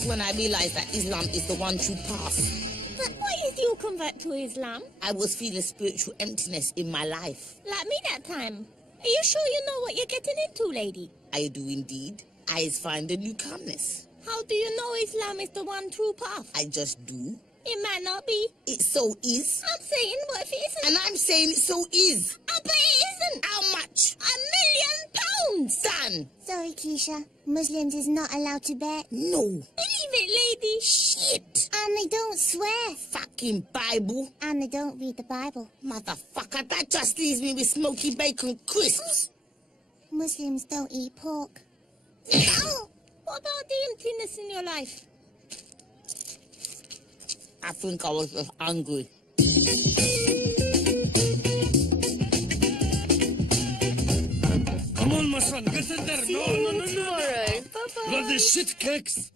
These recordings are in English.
was when I realised that Islam is the one true path. But why did you convert to Islam? I was feeling spiritual emptiness in my life. Like me that time. Are you sure you know what you're getting into, lady? I do indeed. Eyes find a new calmness. How do you know Islam is the one true path? I just do. It might not be. It so is. I'm saying, what if it isn't? And I'm saying it so is. But it isn't. How much? £1,000,000. Done. Sorry, Keisha. Muslims is not allowed to bet. No. Believe it, lady. Shit. And they don't swear. Fucking Bible. And they don't read the Bible. Motherfucker, that just leaves me with smoky bacon crisps. Muslims don't eat pork. What about the emptiness in your life? I think I was just hungry. Come on, my son, get in there. No. Tomorrow. Bye-bye. Bloody shit cakes.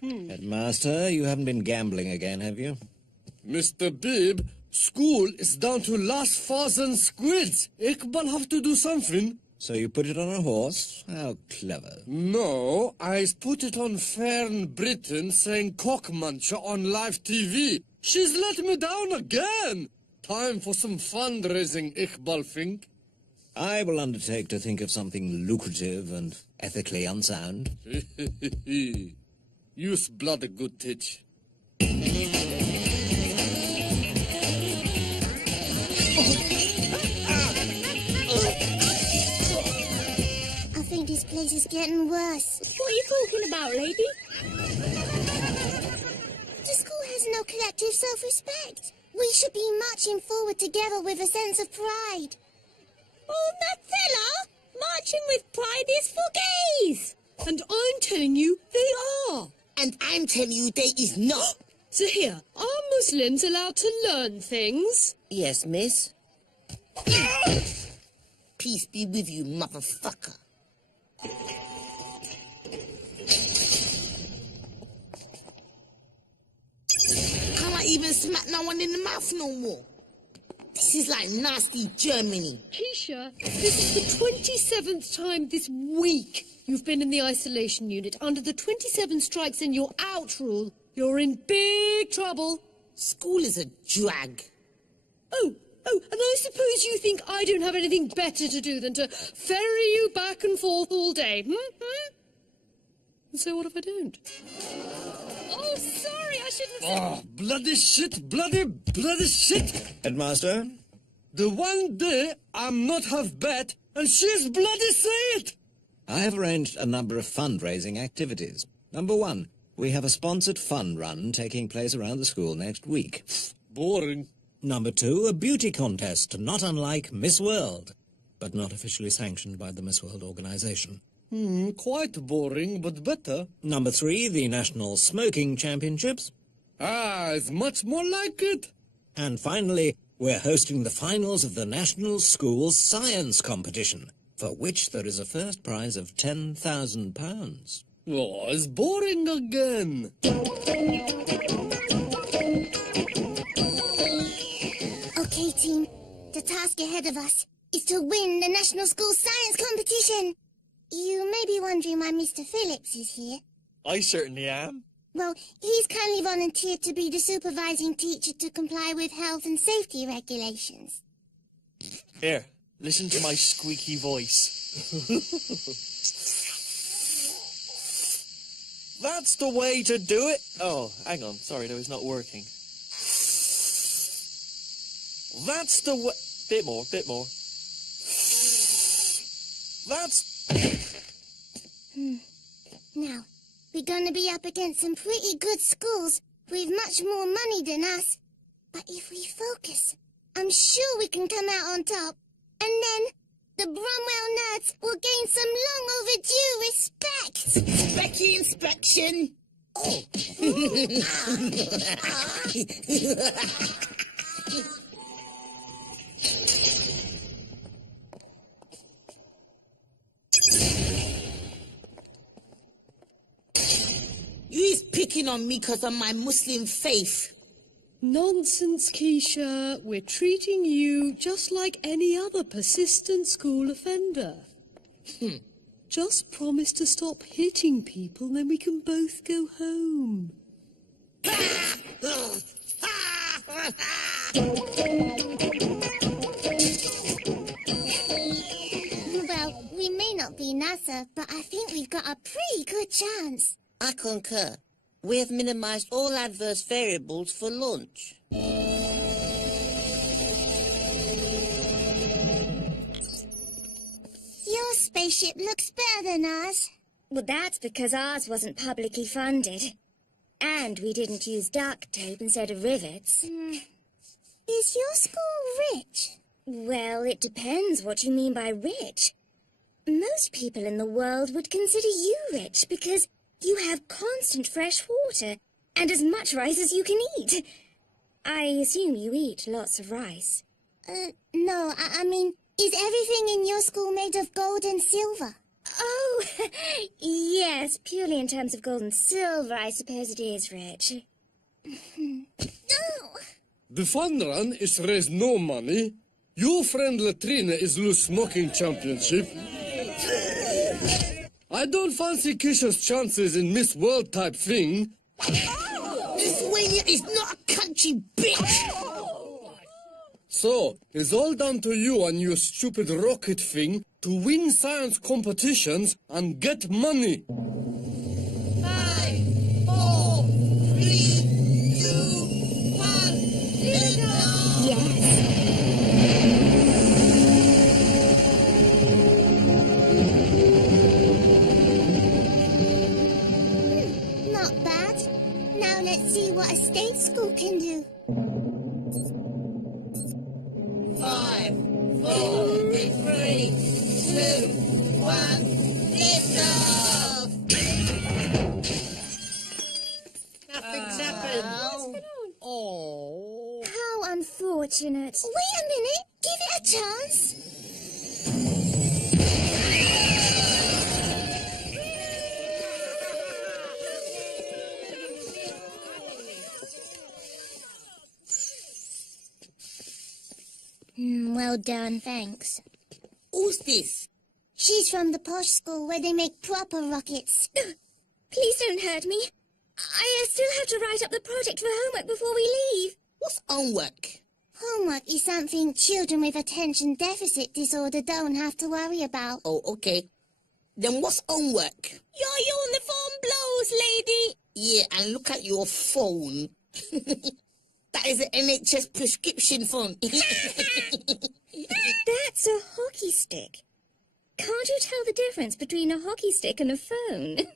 Headmaster, you haven't been gambling again, have you? Mr. Bibb, school is down to last 1,000 squids. Iqbal have to do something. So you put it on a horse? How clever. No, I put it on Fern Britain saying cockmuncher on live TV. She's let me down again. Time for some fundraising, Iqbal think. I will undertake to think of something lucrative and ethically unsound. Use blood a good titch. I think this place is getting worse. What are you talking about, lady? The school has no collective self-respect. We should be marching forward together with a sense of pride. Oh, Nutella! Marching with pride is for gays! And I'm telling you, they are. And I'm telling you, there is not. So here, are Muslims allowed to learn things? Yes, miss. Peace be with you, motherfucker. Can't I even smack no one in the mouth no more? This is like nasty Germany. Keisha, this is the 27th time this week you've been in the isolation unit. Under the 27 strikes and you're out rule, you're in big trouble. School is a drag. Oh, and I suppose you think I don't have anything better to do than to ferry you back and forth all day, And so what if I don't? Oh, sorry, I shouldn't have Oh, bloody shit. Headmaster? The one day I'm not have bet, and she's bloody say it. I have arranged a number of fundraising activities. Number 1, we have a sponsored fun run taking place around the school next week. Boring. Number 2, a beauty contest, not unlike Miss World, but not officially sanctioned by the Miss World organization. Quite boring, but better. Number 3, the National Smoking Championships. Ah, it's much more like it. And finally, we're hosting the finals of the National School Science Competition, for which there is a first prize of £10,000. Oh, it's boring again. Okay, team. The task ahead of us is to win the National School Science Competition. You may be wondering why Mr. Phillips is here. I certainly am. Well, he's kindly volunteered to be the supervising teacher to comply with health and safety regulations. Here, listen to my squeaky voice. That's the way to do it. Oh, hang on. Sorry, that was not working. That's the way... Bit more. That's... Now, we're going to be up against some pretty good schools with much more money than us. But if we focus, I'm sure we can come out on top. And then the Bromwell nerds will gain some long overdue respect. Specky inspection. Oh. You's picking on me because of my Muslim faith. Nonsense, Keisha. We're treating you just like any other persistent school offender. Just promise to stop hitting people, then we can both go home. Well, we may not be NASA, but I think we've got a pretty good chance. I concur. We have minimized all adverse variables for launch. Your spaceship looks better than ours. Well, that's because ours wasn't publicly funded. And we didn't use duct tape instead of rivets. Is your school rich? Well, it depends what you mean by rich. Most people in the world would consider you rich because you have constant fresh water and as much rice as you can eat. I assume you eat lots of rice. No, I mean, is everything in your school made of gold and silver? Oh, yes, purely in terms of gold and silver, I suppose it is rich. Oh. The fun run is raise no money. Your friend Latrina is lose smoking championship. I don't fancy Keisha's chances in Miss World type thing. Lithuania is not a country, bitch! So, it's all down to you and your stupid rocket thing to win science competitions and get money. 5, 4, 3, 2, 1, lift off! Not bad. Now let's see what a state school can do. 5, 4, 3, 2, 1, lift off! Nothing's happened. Oh. How unfortunate. Wait a minute. Give it a chance. Well done, thanks. Who's this? She's from the posh school where they make proper rockets. Please don't hurt me. I still have to write up the project for homework before we leave. What's homework? Homework is something children with attention deficit disorder don't have to worry about. Oh, okay. Then what's homework? Your uniform blows, lady. Yeah, and look at your phone. That is an NHS prescription phone. That's a hockey stick. Can't you tell the difference between a hockey stick and a phone?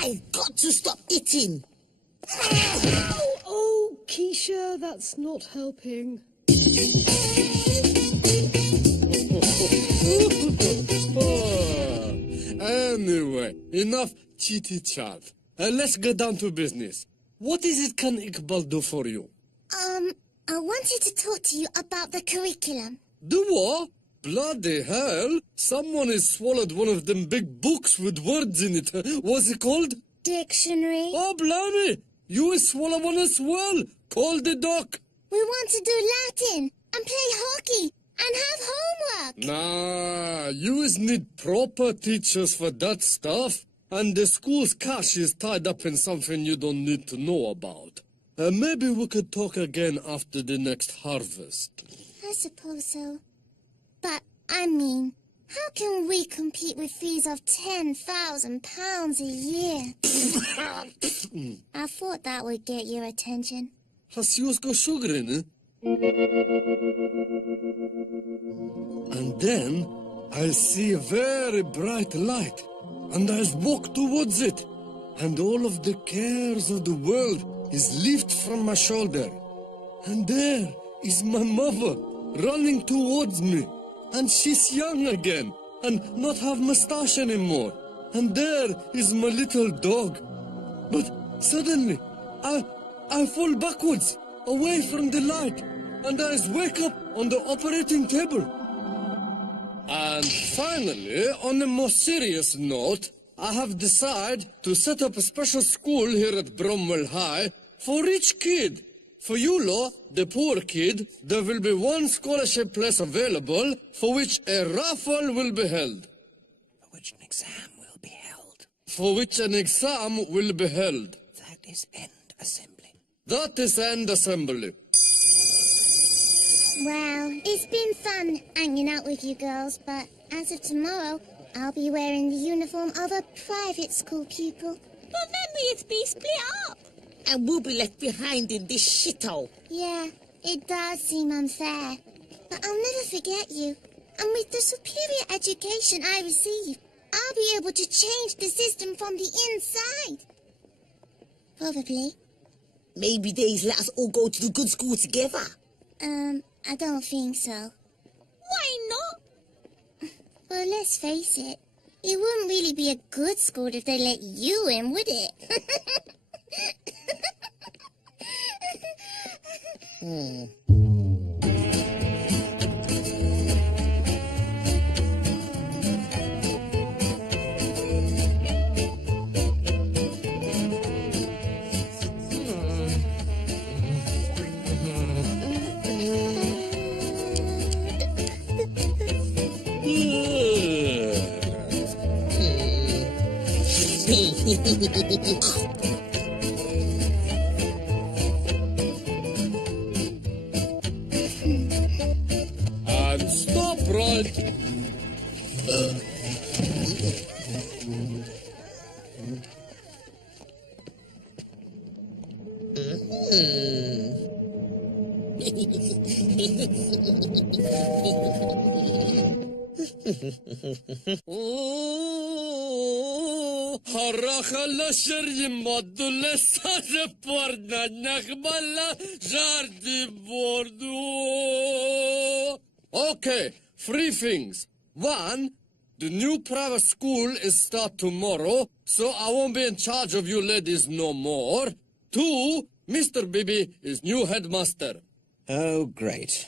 I've got to stop eating. Oh, Keisha, that's not helping. Anyway, enough chitty chat. Let's get down to business. What is it can Iqbal do for you? I wanted to talk to you about the curriculum. Do what? Bloody hell! Someone has swallowed one of them big books with words in it. What's it called? Dictionary. Oh, blimey! You will swallow one as well. Call the doc. We want to do Latin and play hockey and have homework. Nah, you is need proper teachers for that stuff. And the school's cash is tied up in something you don't need to know about. Maybe we could talk again after the next harvest. I suppose so. But, I mean, how can we compete with fees of £10,000 a year? I thought that would get your attention. Has yours got sugar in it? And then I see a very bright light, and I walk towards it, and all of the cares of the world is lifted from my shoulder. And there is my mother running towards me, and she's young again, and not have mustache anymore. And there is my little dog. But suddenly, I fall backwards, away from the light, and I wake up on the operating table. And finally, on a more serious note, I have decided to set up a special school here at Bromwell High for each kid, For you lot, the poor kid, there will be one scholarship place available for which a raffle will be held. For which an exam will be held. For which an exam will be held. That is end assembly. That is end assembly. Well, it's been fun hanging out with you girls, but as of tomorrow, I'll be wearing the uniform of a private school pupil. But then we'd be split up. And we'll be left behind in this shithole. Yeah, it does seem unfair, but I'll never forget you. And with the superior education I receive, I'll be able to change the system from the inside. Probably. Maybe they's let us all go to the good school together. I don't think so. Why not? Well, let's face it. It wouldn't really be a good school if they let you in, would it? And stop right. Harakala module sare porna nakbala jardi bordu. Okay, 3 things. 1, the new private school is start tomorrow, so I won't be in charge of you ladies no more. 2, Mr. Bibi is new headmaster. Oh, great.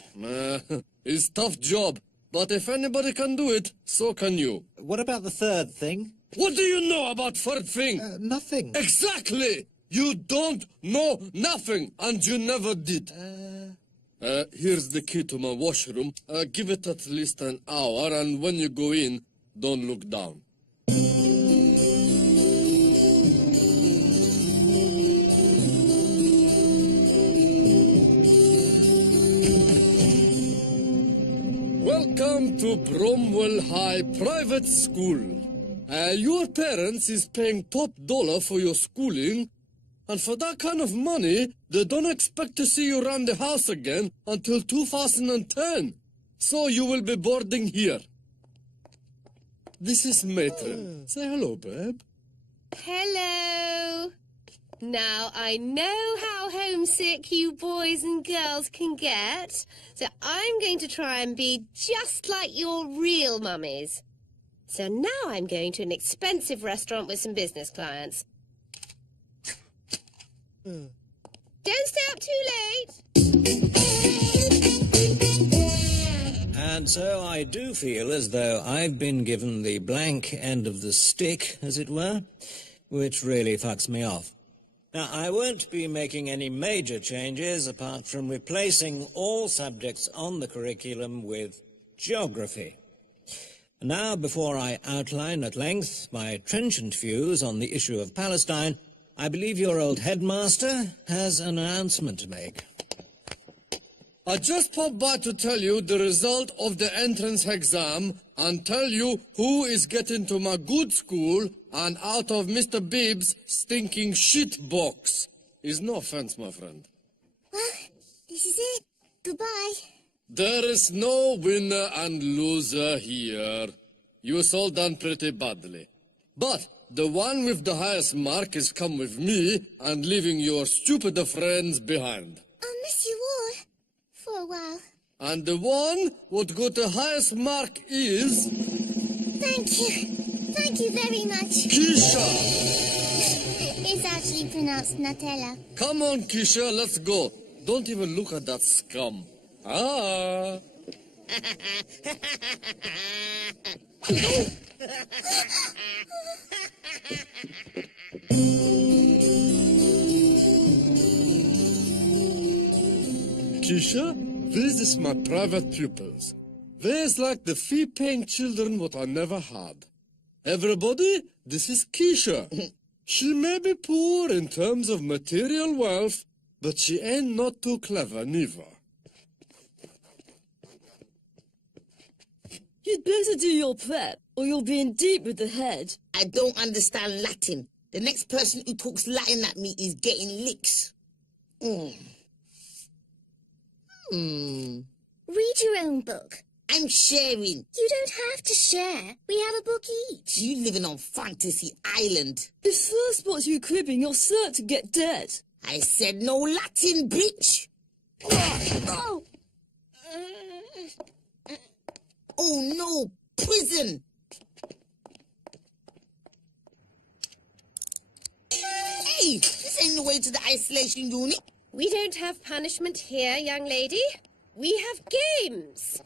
It's tough job, but if anybody can do it, so can you. What about the third thing? What do you know about third thing? Nothing. Exactly! You don't know nothing, and you never did. Here's the key to my washroom. Give it at least an hour, and when you go in, don't look down. Welcome to Bromwell High Private School. Your parents is paying top dollar for your schooling, and for that kind of money, they don't expect to see you around the house again until 2010. So you will be boarding here. This is Matron. Say hello, babe. Hello. Now, I know how homesick you boys and girls can get, so I'm going to try and be just like your real mummies. So now I'm going to an expensive restaurant with some business clients. Don't stay up too late. And so I do feel as though I've been given the blank end of the stick, as it were, which really fucks me off. Now, I won't be making any major changes apart from replacing all subjects on the curriculum with geography. Now, before I outline at length my trenchant views on the issue of Palestine, I believe your old headmaster has an announcement to make. I just popped by to tell you the result of the entrance exam and tell you who is getting to my good school and out of Mr. Bibb's stinking shit box. Is no offense, my friend. Well, this is it. Goodbye. There is no winner and loser here. You all done pretty badly. But the one with the highest mark is come with me and leaving your stupid friends behind. I'll miss you all. For a while. And the one what got the highest mark is... Thank you. Thank you very much. Keisha! It's actually pronounced Nutella. Come on, Keisha, let's go. Don't even look at that scum. Ah! This is my private pupils. There's like the fee-paying children what I never had. Everybody, this is Keisha. She may be poor in terms of material wealth, but she ain't not too clever neither. You'd better do your prep, or you'll be in deep with the head. I don't understand Latin. The next person who talks Latin at me is getting licks. Read your own book. I'm sharing. You don't have to share. We have a book each. You living on Fantasy Island. If first spots you cribbing, you're certain to get dead. I said no Latin, bitch. Oh! Oh no, prison. Hey, this ain't the way to the isolation unit. We don't have punishment here, young lady. We have games.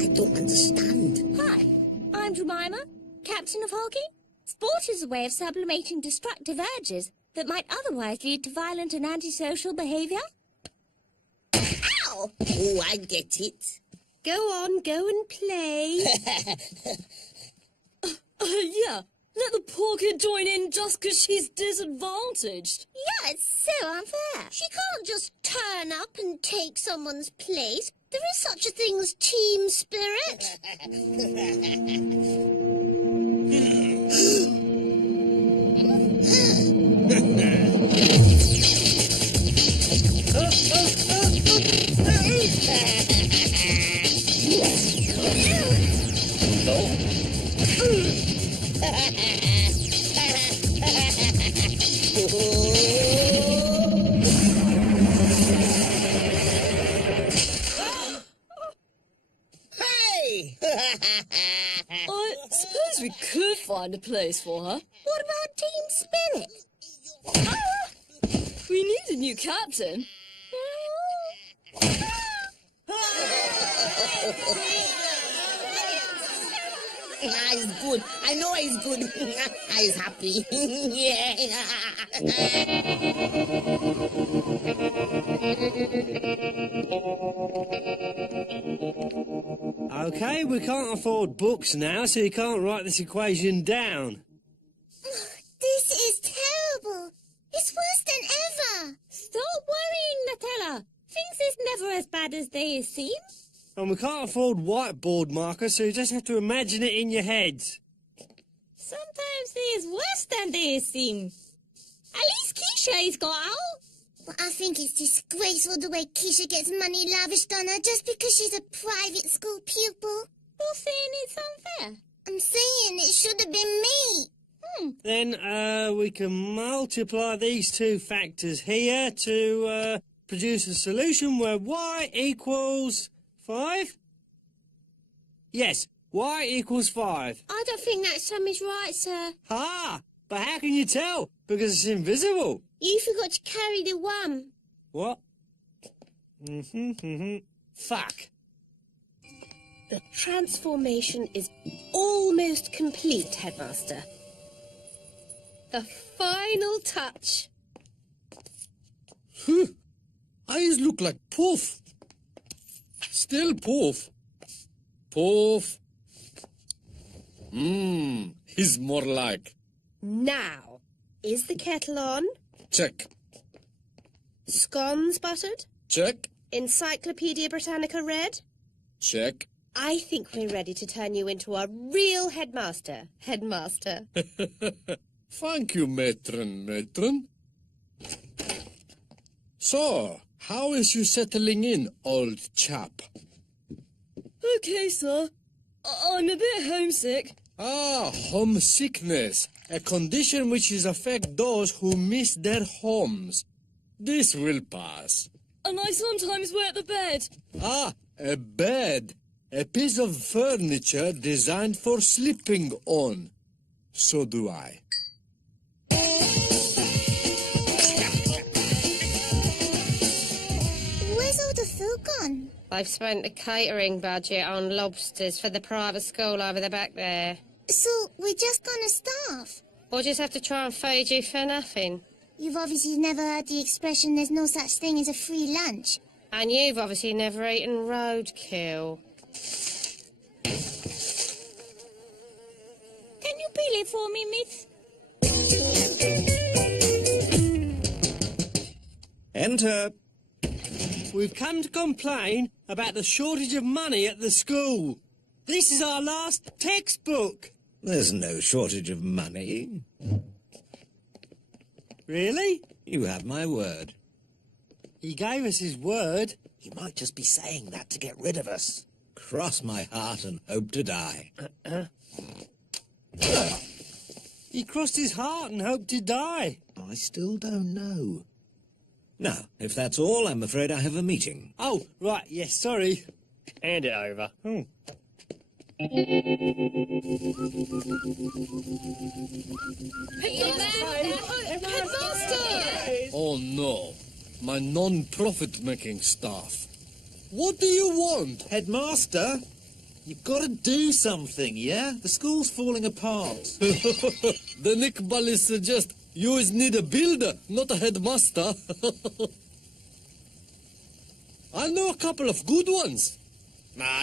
I don't understand. Hi, I'm Jemima, Captain of Hockey. Sport is a way of sublimating destructive urges that might otherwise lead to violent and antisocial behaviour. Ow! Oh, I get it. Go on, go and play. Yeah, let the poor kid join in just 'cause she's disadvantaged. Yeah, it's so unfair. She can't just turn up and take someone's place. There is such a thing as team spirit. Hey! I suppose we could find a place for her. What about team spirit? We need a new captain. He's good. I know he's good. He's happy. Yeah. Okay, we can't afford books now, so you can't write this equation down. This is terrible. It's worse than ever. Stop worrying, Nutella. Things is never as bad as they seem. And we can't afford whiteboard markers, so you just have to imagine it in your heads. Sometimes they is worse than they seem. At least Keisha is got out. Well, I think it's disgraceful the way Keisha gets money lavished on her just because she's a private school pupil. You're saying it's unfair. I'm saying it should have been me. Then we can multiply these two factors here to produce a solution where y equals 5? Yes, y equals 5. I don't think that sum is right, sir. Ah, but how can you tell? Because it's invisible. You forgot to carry the 1. What? Fuck. The transformation is almost complete, Headmaster. The final touch. Eyes look like poof. Still poof. Poof. He's more like. Now, is the kettle on? Check. Scones buttered? Check. Encyclopedia Britannica read? Check. I think we're ready to turn you into a real headmaster. Headmaster. Thank you, matron. So, how is you settling in, old chap? Okay, sir. I'm a bit homesick. Ah, homesickness. A condition which is affect those who miss their homes. This will pass. And I sometimes wet the bed. Ah, a bed. A piece of furniture designed for sleeping on. So do I. Where's all the food gone? I've spent the catering budget on lobsters for the private school over the back there. So we're just gonna starve. We'll just have to try and feed you for nothing. You've obviously never heard the expression there's no such thing as a free lunch. And you've obviously never eaten roadkill. Can you peel it for me, miss? Enter. We've come to complain about the shortage of money at the school. This is our last textbook. There's no shortage of money. Really? You have my word. He gave us his word. He might just be saying that to get rid of us. Cross my heart and hope to die. He crossed his heart and hoped to die. I still don't know. Now, if that's all, I'm afraid I have a meeting. Oh, right, yes, sorry. Hand it over. Oh. Headmaster! Oh no, my non-profit making staff. What do you want? Headmaster, you've got to do something, yeah? The school's falling apart. The Nick Bully suggests you is need a builder, not a headmaster. I know a couple of good ones.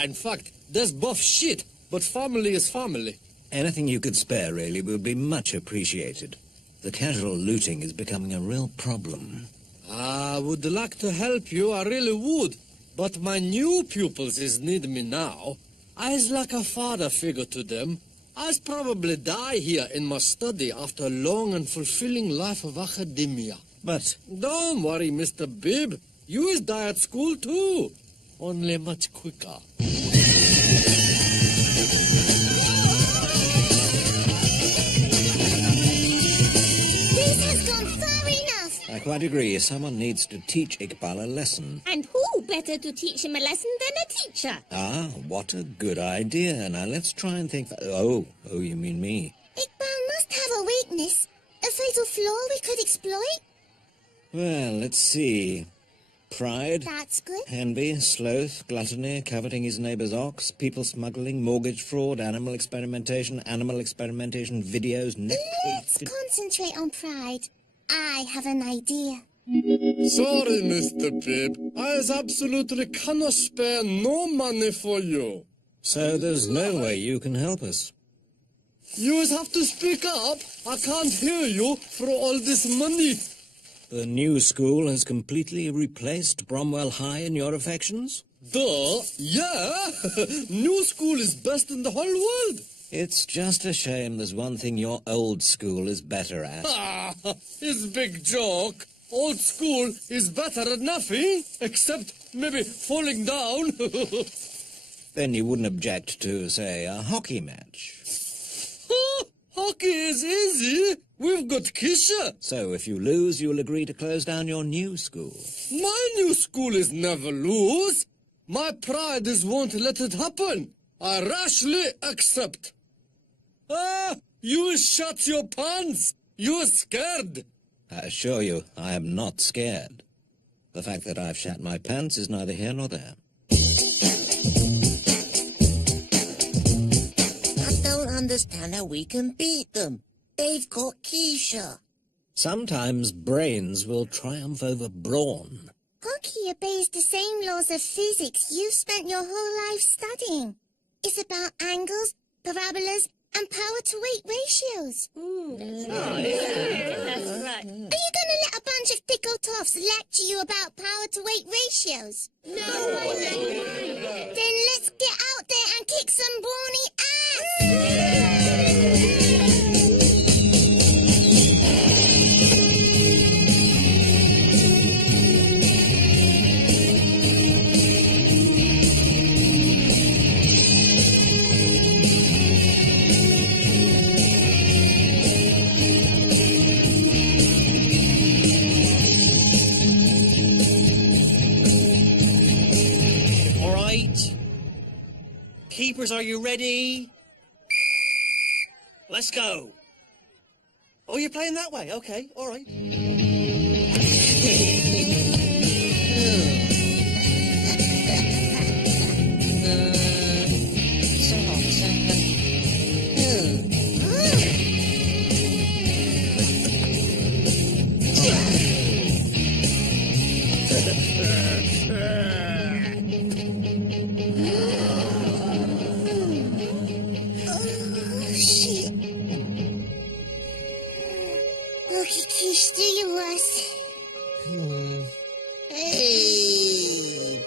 In fact, there's buff shit, but family is family. Anything you could spare, really, would be much appreciated. The casual looting is becoming a real problem. I would like to help you, I really would. But my new pupils is need me now. I's like a father figure to them. I's probably die here in my study after a long and fulfilling life of academia. But Don't worry, Mr. Bibb. You is die at school too. Only much quicker. This has gone far enough. I quite agree. Someone needs to teach Iqbal a lesson. And who better to teach him a lesson than a teacher? Ah, what a good idea. Now, let's try and think... Oh, you mean me. Iqbal must have a weakness. A fatal flaw we could exploit. Well, let's see. Pride, That's good. envy, sloth, gluttony, coveting his neighbour's ox, people smuggling, mortgage fraud, animal experimentation, videos, Let's concentrate on pride. I have an idea. Sorry, Mr. Bibb. I absolutely cannot spare no money for you. So there's no way you can help us. You have to speak up. I can't hear you for all this money. The new school has completely replaced Bromwell High in your affections? Duh, yeah. New school is best in the whole world. It's just a shame there's one thing your old school is better at. Ah, it's big joke. Old school is better at nothing, except maybe falling down. Then you wouldn't object to, say, a hockey match. Hockey is easy. We've got Kisha. So if you lose, you'll agree to close down your new school. My new school is never lose. My pride is won't let it happen. I rashly accept. You shut your pants. You're scared. I assure you, I am not scared. The fact that I've shat my pants is neither here nor there. I don't understand how we can beat them. They've got Keisha. Sometimes brains will triumph over brawn. Hockey obeys the same laws of physics you've spent your whole life studying. It's about angles, parabolas, and power-to-weight ratios. That's right. Are you going to let a bunch of pickle toffs lecture you about power-to-weight ratios? No, Then let's get out there and kick some brawny ass! All right. Keepers, are you ready? Let's go. Oh, you're playing that way? Okay, all right. Oh, shit. Okay, Kish, do your worst. Hey.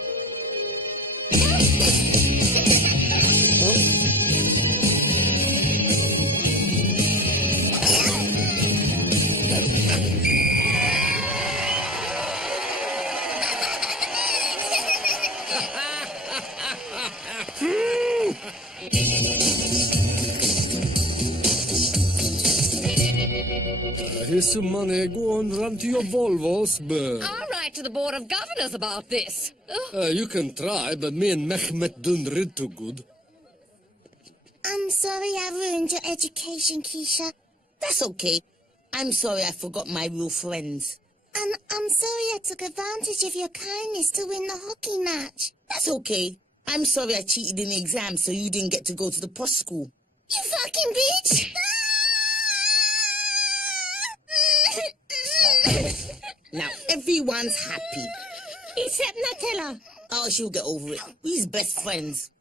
Here's some money. Go and run to your Volvos, but... I'll write to the Board of Governors about this. Ugh. You can try, but me and Mehmet don't read too good. I'm sorry I ruined your education, Keisha. That's okay. I'm sorry I forgot my real friends. And I'm sorry I took advantage of your kindness to win the hockey match. That's okay. I'm sorry I cheated in the exam so you didn't get to go to the posh school. You fucking bitch! Now everyone's happy. Except Nutella. Oh, she'll get over it. We're best friends.